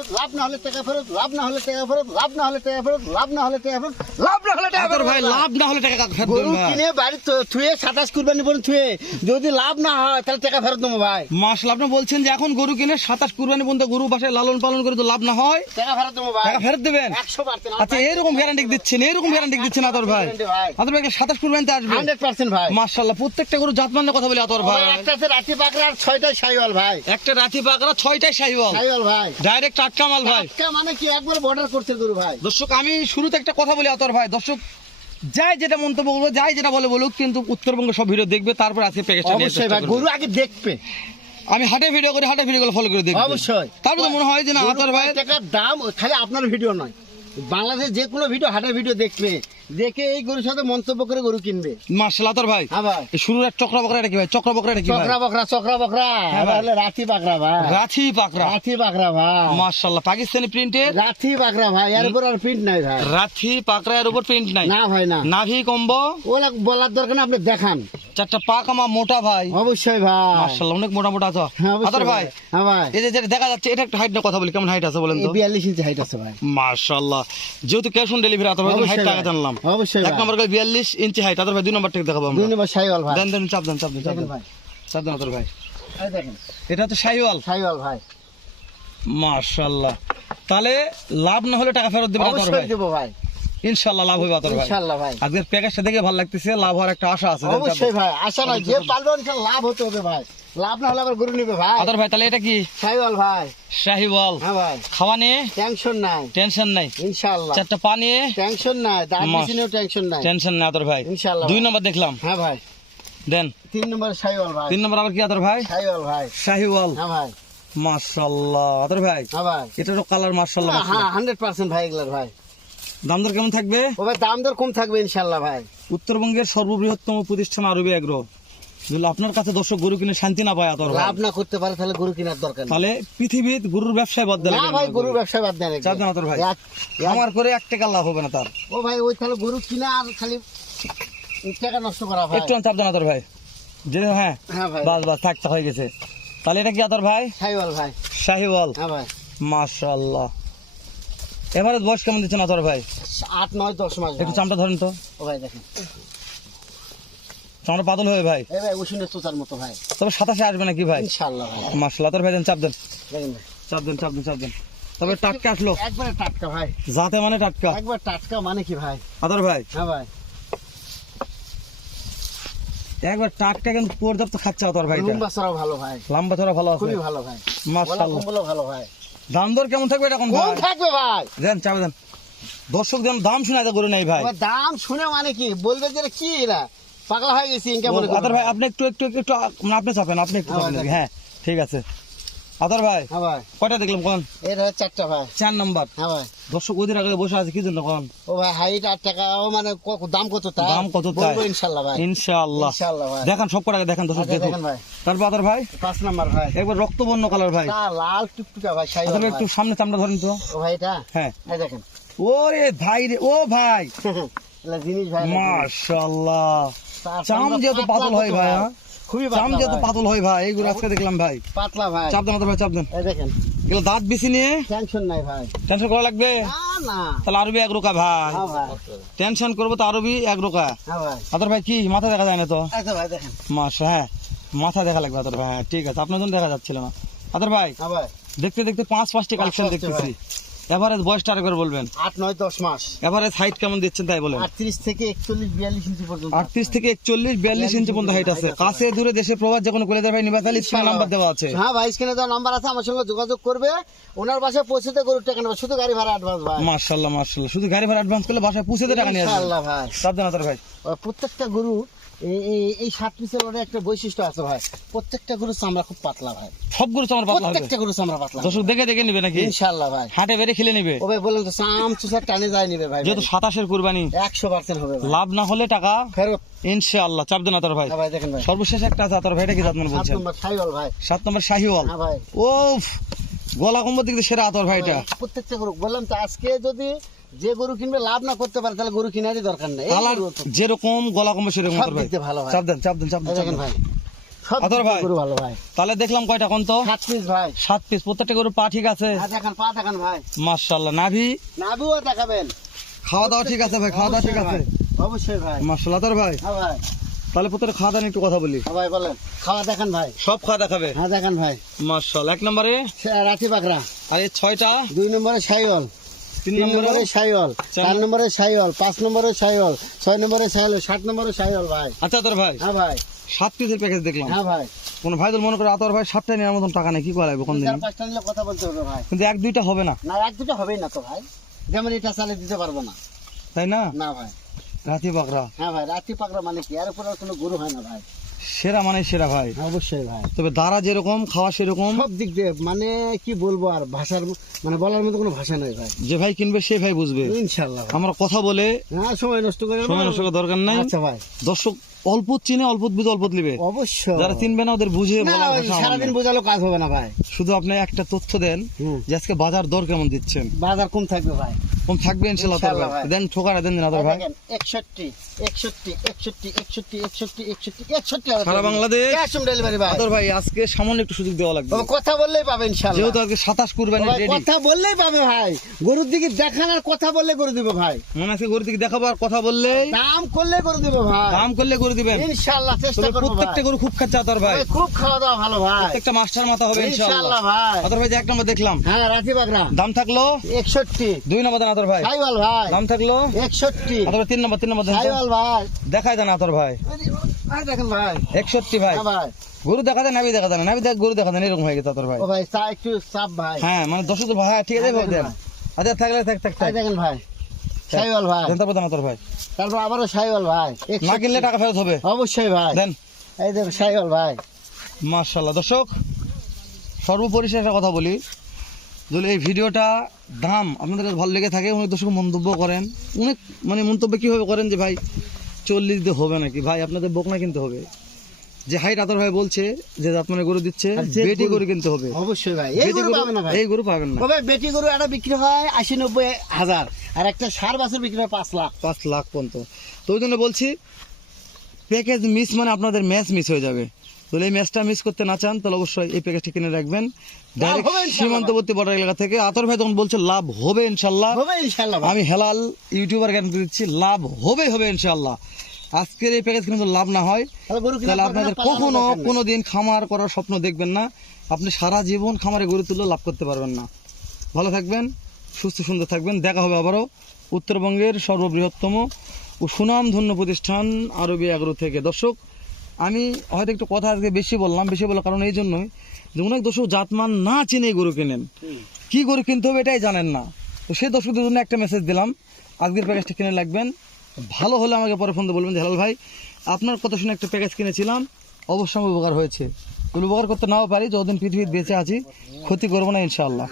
ফেরত, লাভ না হলে টাকা ফেরত, লাভ না হলে টাকা ফেরত, লাভ না হলে টাকা ফেরত, লাভ না হলে টাকা ফেরত, লাভ না হলে টাকা আতর ফেরত। ভাই লাভ না হলে টাকা ফেরত গরু দেবেন ভাই। কিনে বাড়ি থুয়ে 27 কুরবানি পর্যন্ত থুয়ে যদি লাভ না হয় তাহলে টাকা ফেরত দেবো ভাই, মাশাআল্লাহ, আপনি বলছেন যে এখন গরু কিনে 27 কুরবানি পর্যন্ত গরু বাসায় লালন পালন করে তো লাভ না হয়, টাকা ফেরত দেবো ভাই, টাকা ফেরত দেবেন। 100%। আচ্ছা, এরকম গ্যারান্টি দিচ্ছেন, এরকম গ্যারান্টি দিচ্ছেন আতর ভাই। আতর ভাই 27 কুরবানিতে আসবে 100% ভাই। মাশাআল্লাহ। প্রত্যেকটা গরু জাতমানের কথা বলি আতর ভাই। একটা আছে রাতি পাকড়া আর 6টায় শাইওয়াল ভাই, একটা রাতি পাকড়া 6টায় শাহিওয়াল, শাইওয়াল ভাই ডাইরেক্ট টাটকা মাল ভাই। টাটকা মানে কি একবার বর্ডার করছে গরু ভাই। দর্শক, আমি শুরুতে একটা কথা বলি আতর ভাই, দর্শক যাই যেটা মন্তব্য বলবো, যাই যেটা বলে বলুক, কিন্তু উত্তরবঙ্গ সব ভিডিও দেখবে, তারপর আজকে প্যাকেজটা নিয়ে অবশ্যই ভাই, গরু আগে দেখবে। আমি হাটে ভিডিও করি, হাটে ভিডিও ফলো করে দেখবো অবশ্যই। তারপরে মনে হয় যে না আতর ভাই টাকার দাম খালি আপনার ভিডিও নয়, বাংলাদেশ যে কোনো ভিডিও হাটের ভিডিও দেখবে, দেখে এই গরুর সাথে মন্তব্য করে গরু কিনবে। মাশাআল্লাহ আতর ভাই। হ্যাঁ ভাই, এই শুরুর এক চক্রা বকরা এটা কি ভাই? চক্রা বকরা এটা কি ভাই? চক্রা বকরা, চক্রা বকরা হ্যাঁ ভাই। হলো রাতি পাকড়া ভাই, রাথি পাকড়া, রাতি পাকড়া ভাই, মাশাআল্লাহ। পাকিস্তানি প্রিন্টের রাতি পাকড়া ভাই, এর উপর আর প্রিন্ট নাই ভাই। রাথি পাকড়ার উপর প্রিন্ট নাই, না ভাই না, নাভি কম্বো, ওরা বলার দরকার না, আপনি দেখান। চারটা পা কামা মোটা ভাই, অবশ্যই ভাই, মাশাআল্লাহ অনেক মোটা মোটা আছে হ্যাঁ অবশ্যই আতর ভাই। হ্যাঁ ভাই, এই যে যেটা দেখা যাচ্ছে এটা একটা হাইট না, কথা বলি কেমন হাইট আছে বলেন এই তো? 42 ইঞ্চি হাইট আছে ভাই। মাশাআল্লাহ। যেহেতু ক্যাশ অন ডেলিভারি আতর ভাই, অবশ্যই হাইট টাকা ভাই। জানলাম। অবশ্যই এক ভাই। নম্বর করে 42 ইঞ্চি হাইট আতর ভাই। দুই নম্বর থেকে দেখাবো আমরা। 2 নম্বর শাইওয়াল ভাই, দেন দেন, চাপ দেন, চাপ দেন, চাপ দেখেন দেন, ভাই, চাপ দেন আতর ভাই। এই দেখেন এটা তো শাহিওয়াল, শাইওয়াল ভাই। মাশাআল্লাহ। তাহলে লাভ না হলে টাকা ফেরত দেবেন আতর ভাই? অবশ্যই দেবো ভাই, ইনশাআল্লাহ লাভ হবে আতর ভাই। ইনশাআল্লাহ ভাই। আজকের প্যাকেজটা দেখে ভালো লাগতেছে, লাভ হওয়ার একটা আশা আছে। দেন, চাপ অবশ্যই দেন। ভাই, আশা নাই, যে পালবে ইনশাআল্লাহ লাভ হতে হবে ভাই, লাভ না হলে আবার গরু নিবে ভাই। আতর ভাই তাহলে এটা কি? শাইওয়াল ভাই। শাহিওয়াল। হ্যাঁ ভাই, খাওয়া নিয়ে টেনশন নাই টেনশন নাই, ইনশাআল্লাহ, চারটা পা নিয়ে টেনশন নাই, দাঁত মাস। বিছিনেও টেনশন নাই টেনশন নাই আতর ভাই। ইনশাআল্লাহ। 2 নম্বর দেখলাম, হ্যাঁ ভাই, দেন। 3 নম্বর শাইওয়াল ভাই, 3 নম্বর আবার কি আতর ভাই? শাইওয়াল ভাই। শাহিওয়াল, হ্যাঁ ভাই, মাশাআল্লাহ আতর ভাই। হ্যাঁ ভাই, এটারও কালার মাশাআল্লাহ। হ্যাঁ 100% ভাই এগুলার ভাই। দাম দর কেমন থাকবে? ও ভাই দাম দর কম থাকবে ইনশাআল্লাহ ভাই। উত্তরবঙ্গের সর্ববৃহত্তম প্রতিষ্ঠান আরবি এগ্রো। যদি আপনার কাছে দর্শক গরু কিনে শান্তি না পায় আতর ভাই, লাভ না করতে পারে তাহলে গরু কেনার দরকার নেই। তাহলে পৃথিবীর গরুর ব্যবসায় বদলে না ভাই, গরু ব্যবসা বাদ দেন। চাপ দেন আতর ভাই। আমার করে 1 টাকা লাভ হবে না তার। ও ভাই, ওই তাহলে গরু কিনা আর খালি টাকা নষ্ট করা ভাই। একটু চাপ দেন আতর ভাই। যে হ্যাঁ হ্যাঁ ভাই, বাস বাস থাকতে হয়ে গেছে। তাহলে এটা কি আতর ভাই? শাইওয়াল ভাই। শাহিওয়াল, হ্যাঁ ভাই, মাশাআল্লাহ। এবারে বয়স কেমন দিচ্ছেন আতর ভাই? 8, 9, 10 মাস একটু ভাই। চামটা ধরেন তো, ও ভাই দেখেন, চামটা পাতল হবে ভাই। এই ভাই উশুনের তোতার মতো ভাই, তবে 27 আসবে নাকি ভাই? ইনশাআল্লাহ ভাই। মাশাআল্লাহ আতর ভাই, দেন চাপ দেন, দেখেন ভাই, চাপ দেন, চাপ দেন, চাপ দেন। তবে টাটকা আসলো, একবারে টাটকা ভাই, যাতে মানে টাটকা একবার টাটকা মানে কি ভাই। আতর ভাই। হ্যাঁ ভাই, একবার টাটকা কিন্তু পর্যাপ্ত খাচ্ছে আতর ভাই। লম্বা চড়াও ভালো ভাই, লম্বা চড়া ভালো আছে, খুবই ভালো ভাই, গলা মাশাআল্লাহ। কম্বলও ভালো ভাই। দাম দর কেমন থাকবে এটা কোন কম ভাই? থাকবে ভাই, দেন চাপ দেন। দর্শক দেন দাম শুনে এত করে নাই ভাই। ওর দাম শুনে মানে কি বলবে যে এরা কি এরা পাগলা হয়ে গেছি ইনকা মনে আতর ভাই আপনি একটু একটু একটু মানে আপনি চাপেন, আপনি একটু হ্যাঁ, চাপেন। ভাই, হ্যাঁ ঠিক আছে আতর ভাই। হ্যাঁ ভাই, কয়টা দেখলাম কোন? এটা 4টা ভাই। 4 নাম্বার। হ্যাঁ ভাই, দর্শক ওদের আগে বসে আছে কি জন্য কোন? ও ভাই হাইট 8 টাকা, ও মানে দাম কত তাই? দাম কত তাই? বলবো ইনশাআল্লাহ ভাই, ইনশাআল্লাহ। ইনশাআল্লাহ ভাই। দেখান সব কটাকে দেখান দর্শক আচ্ছা, দেখুন। দেখেন ভাই, তারপর আতর ভাই 5 নাম্বার ভাই, একবার রক্তবর্ণ কালার ভাই। তা লাল টুকটুকা ভাই, আতর শাইওয়াল ভাই ভাই। একটু সামনে চামড়া ধরেন তো। ও ভাই এটা, হ্যাঁ, এই দেখেন ওরে ভাই রে, ও ভাই এলা জিনিস ভাই, মাশাআল্লাহ। তার চাম চামড়া যেহেতু পাতলা পাতল হয় কত ভাই, হ্যাঁ? খুবই চাম পাতলা যেহেতু ভাই, পাতল হয় ভাই, এইগুলো আজকে দেখলাম ভাই। পাতলা ভাই। চাপ দেন আতর ভাই, চাপ দেন। এই দেখেন, এগুলো দাঁত বেশি নিয়ে টেনশন নাই ভাই। টেনশন করা লাগবে? না না, তাহলে আরবি এক রোকা ভাই। হ্যাঁ ভাই, টেনশন করবো তো আরবি এক রোকা। হ্যাঁ ভাই, আতর ভাই কি মাথা দেখা যায় না তো? আচ্ছা ভাই দেখেন, মাশা, হ্যাঁ মাথা দেখা লাগবে আতর ভাই। হ্যাঁ ঠিক আছে, আপনার জন্য দেখা যাচ্ছিল না আতর ভাই। হ্যাঁ ভাই, দেখতে দেখতে 5-5টি কালেকশন 5-5টি দেখতেছি। এভারেজ বয়সটা আরেকবার বলবেন। 8, 9, 10 মাস। এভারেজ হাইট কেমন দিচ্ছেন তাই বলেন। 38 থেকে 41, 42 ইঞ্চি পর্যন্ত। 38 থেকে 41, 42 ইঞ্চি পর্যন্ত হাইট আছে। কাছে দূরে দেশে প্রবাস যখন করে দেয় ভাই, নিবাস আলী স্ক্রিনে নাম্বার দেওয়া আছে। হ্যাঁ ভাই, স্ক্রিনে দেওয়া নাম্বার আছে, আমার সঙ্গে যোগাযোগ করবে। ওনার বাসায় পৌঁছতে গরুর টাকা নেবে, শুধু গাড়ি ভাড়া অ্যাডভান্স ভাই। মাশাআল্লাহ মাশাআল্লাহ। শুধু গাড়ি ভাড়া অ্যাডভান্স করলে বাসায় পৌঁছে দিয়ে টাকা নিয়ে আসবেন। ইনশাআল্লাহ ভাই। সাবধান আতর ভাই। প্রত্যেকটা গরু এই 7 পিসের ওটা একটা বৈশিষ্ট্য আছে ভাই, প্রত্যেকটা গরু চামড়া খুব পাতলা ভাই, সব গরু চামড়া পাতলা হবে। প্রত্যেকটা গরু চামড়া পাতলা। দর্শক দেখে দেখে নিবে নাকি? ইনশাআল্লাহ ভাই, হাটে বেড়ে খেলে নিবে। ও ভাই বলেন তো চাম চুষা টানে যায় নিবে ভাই, যেহেতু 27-এর কুরবানি, 100% হবে ভাই, লাভ না হলে টাকা ফেরত। ইনশাআল্লাহ। চাপ দেন আতর ভাই। হ্যাঁ ভাই দেখেন ভাই, সর্বশেষ একটা আছে আতর ভাই, এটা কি জাত মানে 7 বলছেন? নম্বর শাইওয়াল ভাই। 7 নম্বর শাহিওয়াল। হ্যাঁ ভাই, ওফ, গলা কম্বর দিক দিয়ে সেরা আতর ভাই এটা। প্রত্যেকটা গরু বললাম তো, আজকে যদি যে গরু কিনবে লাভ না করতে পারে তাহলে গরু কেনারই দরকার নেই। এই কালার গরু তো যেরকম গলা কম্বর সেরকম সব আতর ভাই। দিক দিয়ে ভালো ভাই। চাপ দেন, চাপ দেন, চাপ দেন, এই চাপ দেখেন দেন। ভাই, সব আতর ভাই। গরু ভালো ভাই। তাহলে দেখলাম কয়টা কোন তো 7 পিস ভাই। 7 পিস, প্রত্যেকটা গরু পা ঠিক আছে, দেখেন পা দেখেন ভাই, মাশাআল্লাহ। নাভি নাভিও দেখাবেন, খাওয়া দাওয়া ঠিক আছে ভাই, খাওয়া দাওয়া ঠিক আছে, অবশ্যই ভাই। মাশাআল্লাহ। আতর ভাই হ্যাঁ ভাই, তাহলে প্রত্যেকটা খাওয়া দাওয়া নিয়ে একটু কথা বলি। হ্যাঁ ভাই বলেন, খাওয়া দেখেন ভাই, সব খাওয়া দেখাবে, হ্যাঁ দেখেন ভাই। মাশাআল্লাহ। 1 নম্বরে রাতি পাকড়া, আর এই 6টা, 2 নম্বরে সাইওয়াল, 3 3 নম্বরে নম্বরে সাইওয়াল, 4 নম্বরে সাইওয়াল, 5 নম্বরে সাইওয়াল, 6 নম্বরে সাইওয়াল, 7 নম্বরে সাইওয়াল ভাই। আচ্ছা আতর ভাই, হ্যাঁ ভাই, 7 পিসের প্যাকেজ দেখলাম। হ্যাঁ ভাই। কোন ভাই তো মনে করে আতর ভাই 7টা নেওয়ার মতন টাকা নেই, কি করা যাবে কোন দিন? 4-5টা নিলে কথা বলতে হবে ভাই। কিন্তু 1-2টা হবে না, না 1-2টা হবেই না তো ভাই, যেমন এটা চালে দিতে পারবো না। তাই না? না ভাই, রাতি পাকড়া হ্যাঁ ভাই, রাতি পাকড়া মানে কি, এর উপরে আর কোনো গরু হয় না ভাই। সেরা মানে সেরা ভাই, অবশ্যই ভাই, তবে দাঁড়া যেরকম খাওয়া সেরকম, সব দিক দিয়ে মানে কি বলবো আর, ভাষার মানে বলার মতো কোনো ভাষা নাই ভাই। যে ভাই কিনবে সে ভাই বুঝবে। ইনশাআল্লাহ ভাই। আমরা কথা বলে হ্যাঁ, সময় নষ্ট করে সময় নষ্ট করার দরকার নাই। আচ্ছা ভাই, দর্শক অল্প চিনে অল্প বুঝে অল্প নিবে, অবশ্যই। যারা চিনবে না ওদের বুঝে না, বলার ওই ভাষা আমার সারাদিন নাই। বোঝালো কাজ হবে না ভাই। শুধু আপনি একটা তথ্য দেন হুম, যে আজকে বাজার দর কেমন দিচ্ছেন, বাজার কম থাকবে ভাই। কম থাকবে ইনশাআল্লাহ। আতর ইনশাআল্লাহ ভাই ভাই। দেন, ঠোকারা দেন আতর ভাই। দেখেন 61 61 61 61 61 61 সারা বাংলাদেশ ক্যাশ অন ডেলিভারি ভাই। আতর ভাই আজকে সামান্য একটু সুযোগ দেওয়া লাগবে, ও কথা বললেই পাবে ইনশাআল্লাহ। যেহেতু আজকে 27 কুরবানি ভাই, রেডি। কথা বললেই পাবে ভাই, গরুর দিকে দেখান আর কথা বললে গরু দিব ভাই, মনে আছে গরু দিকে দেখাবো আর কথা বললেই দাম করলে গরু দিব ভাই, দাম করলে গরু দিবেন। ইনশাআল্লাহ চেষ্টা তবে করব ভাই। প্রত্যেকটা গরু খুব খাচ্ছে আতর ভাই, ভাই, খুব খাওয়া দাওয়া ভালো ভাই, প্রত্যেকটা মাস্টার মাথা হবে ইনশাআল্লাহ ইনশাআল্লাহ। ভাই। আতর ভাই যে 1 নম্বর দেখলাম, হ্যাঁ রাতি বাগরা দাম থাকলো 61, 2 নম্বর দেন আতর ভাই, সাইওয়াল ভাই দাম থাকলো 61, আতর 3 নম্বর দেন তো। সাইওয়াল ভাই, দেখাই দেন আতর ভাই, ভাই দেখেন ভাই, 61 ভাই। হ্যাঁ ভাই। গরু দেখা দেন, নাভি দেখা দেন, নাভি দেখ গরু দেখা দেন, এরকম হয়ে গেছে আতর ভাই। ও ভাই চা একটু চাপ ভাই, হ্যাঁ মানে দর্শক তো ভাই ঠিক আছে হ্যাঁ, ভাই দেন। ভাই। আচ্ছা থাকলে থাক থাক ভাই থাক দেখেন ভাই, সাইওয়াল ভাই, দেন তারপর দেন আতর ভাই, তারপর আবারও সাইওয়াল ভাই, না 61 কিনলে টাকা ফেরত হবে, অবশ্যই ভাই। দেন। এই দেখো সাইওয়াল ভাই, মাশাআল্লাহ। দর্শক সর্বোপরি একটা কথা বলি, যদি এই ভিডিওটা দাম আপনাদের কাছে ভালো লেগে থাকে, অনেক দর্শক মন্তব্য করেন, অনেক মানে মন্তব্য কিভাবে করেন যে ভাই 40 দিয়ে হবে নাকি, ভাই আপনাদের বকনা কিনতে হবে। যে হাইট আতর ভাই বলছে যে আপনার গরু দিচ্ছে, আর যে বেটি গরু- গরু কিনতে হবে, অবশ্যই ভাই, এই বেটি গরু গরু- পাবে না ভাই। এই গরু পাবেন না। ও ভাই, বেটি গরু একটা বিক্রি হয় 80-90 হাজার, আর একটা 60 বছর বিক্রি হয় 5 লাখ। 5 লাখ পর্যন্ত। তো ওই জন্য বলছি প্যাকেজ মিস মানে আপনাদের ম্যাচ মিস হয়ে যাবে। তাহলে এই ম্যাচটা মিস করতে না চান তাহলে অবশ্যই এই প্যাকেজটি কিনে রাখবেন ডাইরেক্ট হবে ইনশাআল্লাহ। সীমান্তবর্তী বর্ডার এলাকা থেকে। আতর ভাই তখন বলছে লাভ হবে ইনশাল্লাহ, হবে ইনশাআল্লাহ ভাই। আমি হেলাল ইউটিউবার গ্যারান্টি দিচ্ছি লাভ হবে হবে ইনশাল্লাহ। আজকের এই প্যাকেজ কিন্তু লাভ না হয় তাহলে গরু কিনা তাহলে দরকার আপনাদের না, পালানোর কখনো দরকার নেই। কোনো দিন খামার করার স্বপ্ন দেখবেন না, আপনি সারা জীবন খামারে গরু তুলে লাভ করতে পারবেন না। ভালো থাকবেন, সুস্থ সুন্দর থাকবেন, দেখা হবে আবারও উত্তরবঙ্গের সর্ববৃহত্তম ও সুনামধন্য প্রতিষ্ঠান আরবি এগ্রো থেকে। দর্শক আমি হয়তো একটু কথা আজকে বেশি বলার কারণ এই জন্যই যে অনেক দর্শক জাতমান না চিনে এই গরু কেনেন, কি গরু কিনতে হবে এটাই জানেন না। তো সেই দর্শকদের জন্য একটা মেসেজ দিলাম, আজকের প্যাকেজটা কিনে রাখবেন, ভালো হলে আমাকে পরে ফোন দিয়ে বলবেন যে হেলাল ভাই আপনার কথা শুনে একটা প্যাকেজ কিনেছিলাম, অবশ্যই আমার উপকার হয়েছে। উপকার করতে নাও পারি, যতদিন পৃথিবীতে বেঁচে আছি ক্ষতি করবো না ইনশাআল্লাহ।